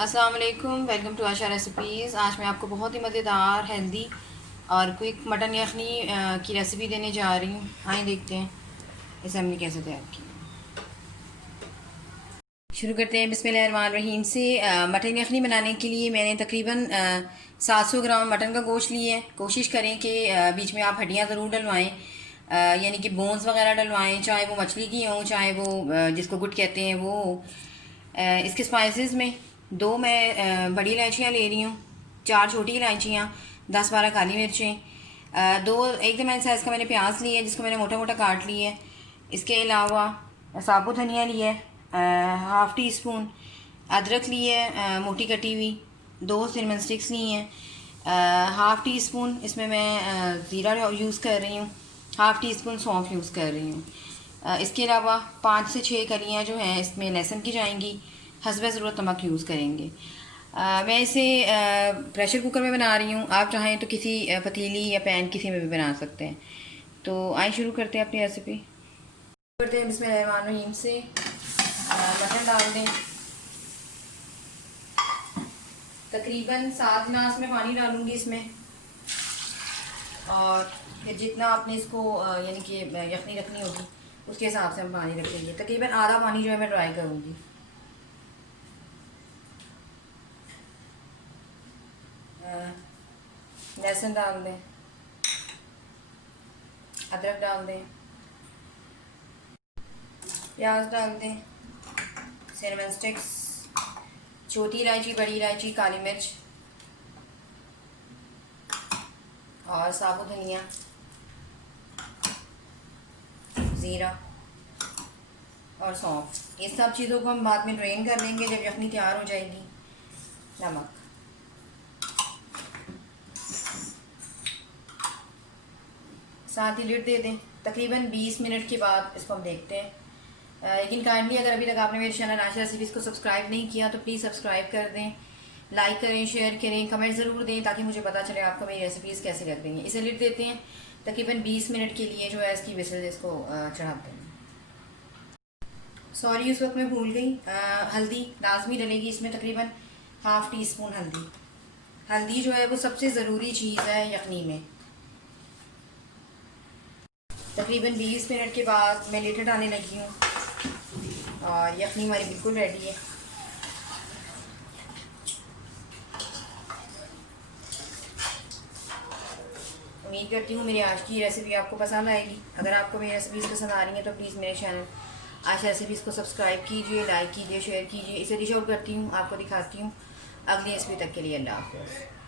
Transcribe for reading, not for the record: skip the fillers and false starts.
अस्सलाम वालेकुम, welcome to Asha recipes. आज मैं आपको बहुत ही मज़ेदार, हेल्दी और क्विक मटन यखनी की रेसिपी देने जा रही हूँ। आइए देखते हैं इसे हमने कैसे तैयार किया। शुरू करते हैं बिस्मिल्लाहिर्रहमानिर्रहीम से। मटन यखनी बनाने के लिए मैंने तकरीबन 700 ग्राम मटन का गोश्त लिया है। कोशिश करें कि बीच में आप हड्डियाँ ज़रूर डलवाएँ, यानी कि बोन्स वगैरह डलवाएँ, चाहे वो मछली की हों, चाहे वो जिसको गुट कहते हैं वो हो। इसके स्पाइसेस में दो मैं बड़ी इलायचियाँ ले रही हूँ, 4 छोटी इलायचियाँ, 10-12 काली मिर्चें, दो एकदम साइज़ का मैंने प्याज लिया है जिसको मैंने मोटा मोटा काट लिया है। इसके अलावा साबुत धनिया लिया है, हाफ़ टी स्पून अदरक ली है मोटी कटी हुई, 2 सिनेमन स्टिक्स ली हैं, हाफ़ टी स्पून इसमें मैं ज़ीरा यूज़ कर रही हूँ, हाफ़ टी स्पून सौंफ यूज़ कर रही हूँ। इसके अलावा 5 से 6 कलियाँ जो हैं इसमें लहसुन की जाएंगी, हस्बे ज़रूरत नमक यूज़ करेंगे। मैं इसे प्रेशर कुकर में बना रही हूँ, आप चाहें तो किसी पतीली या पैन किसी में भी बना सकते हैं। तो आइए शुरू करते हैं अपनी रेसिपी। करते हैं बिस्मिल्लाहिर्रहमानिर्रहीम से। मटन डाल दें, तकरीबन 7 गिलास में पानी डालूंगी इसमें, और फिर जितना आपने इसको यानी कि यखनी रखनी होगी उसके हिसाब से हम पानी रखेंगे। तकरीबन आधा पानी जो है मैं ड्राई करूँगी। लहसुन डाल दें, अदरक डाल दें, प्याज डाल दें, सिनेमन स्टिक्स, छोटी इलायची, बड़ी इलायची, काली मिर्च और साबुत धनिया, ज़ीरा और सौंफ। इस सब चीज़ों को हम बाद में ड्रेन कर लेंगे जब यखनी तैयार हो जाएगी। नमक, साथ ही लिड दे दें। तकरीबन 20 मिनट के बाद इसको हम देखते हैं। लेकिन काइंडली अगर अभी तक आपने मेरे चैनल आशा रेसिपीज़ को सब्सक्राइब नहीं किया तो प्लीज़ सब्सक्राइब कर दें, लाइक करें, शेयर करें, कमेंट ज़रूर दें ताकि मुझे पता चले आपको मेरी रेसिपीज़ कैसी लग रही हैं। इसे लिड देते हैं, तकरीबन 20 मिनट के लिए जो है इसकी विसल इसको चढ़ाते हैं। सॉरी उस वक्त मैं भूल गई, हल्दी लाजमी डलेगी इसमें, तकरीबन हाफ़ टी स्पून हल्दी। हल्दी जो है वो सबसे ज़रूरी चीज़ है यखनी में। तकरीबन 20 मिनट के बाद मैं लिड हटाने लगी हूँ और यखनी हमारी बिल्कुल रेडी है। उम्मीद करती हूँ मेरी आज की रेसिपी आपको पसंद आएगी। अगर आपको मेरी रेसिपीज़ पसंद आ रही हैं तो प्लीज़ मेरे चैनल आशा रेसिपीज़ को सब्सक्राइब कीजिए, लाइक कीजिए, शेयर कीजिए। इसे डिश आउट करती हूँ, आपको दिखाती हूँ। अगली रेसिपी तक के लिए अल्लाह हाफ़िज़।